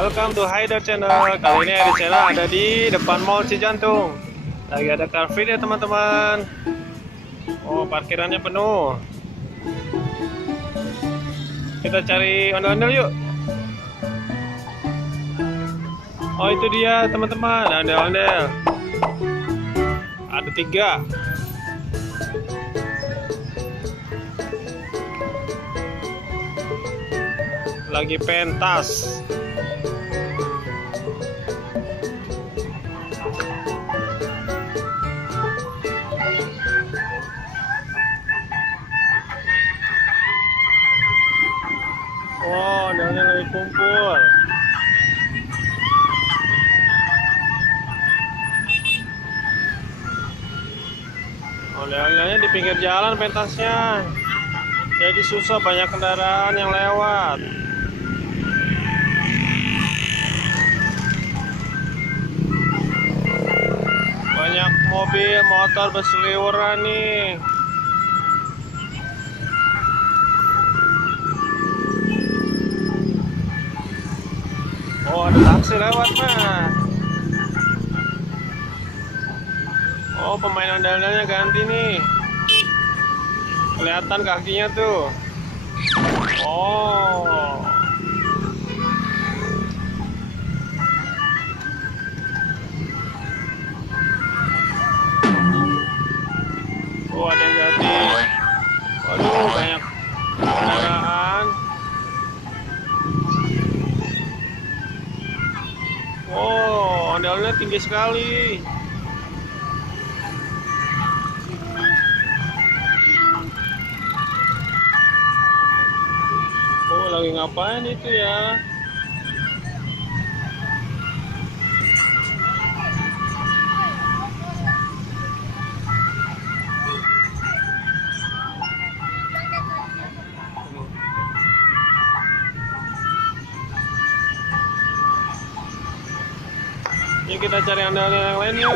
Welcome to Haider Channel. Kali ini Haider Channel ada di depan Mall Cijantung. Lagi ada Car Free Day teman-teman. Oh, parkirannya penuh. Kita cari ondel-ondel yuk. Oh, itu dia teman-teman, ada ondel-ondel. Ada 3. Lagi pentas. Oh, ondel-ondel lagi kumpul. Ondel-ondelnya di pinggir jalan pentasnya. Jadi susah, banyak kendaraan yang lewat. Banyak mobil, motor berseliweran nih. Oh, ada taksi lewat mah. Oh, pemain ondel-ondelnya ganti nih. Kelihatan kakinya tuh. Oh. Oh, ada yang ganti. Waduh, banyak kendaraan. Oh, ondel-ondelnya tinggi sekali. Oh, lagi ngapain itu ya? Yuk kita cari ondel-ondel yang lain yuk.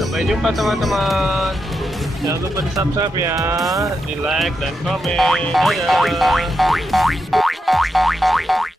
Sampai jumpa teman-teman. Jangan lupa di subscribe ya, di like dan komen. Dadah.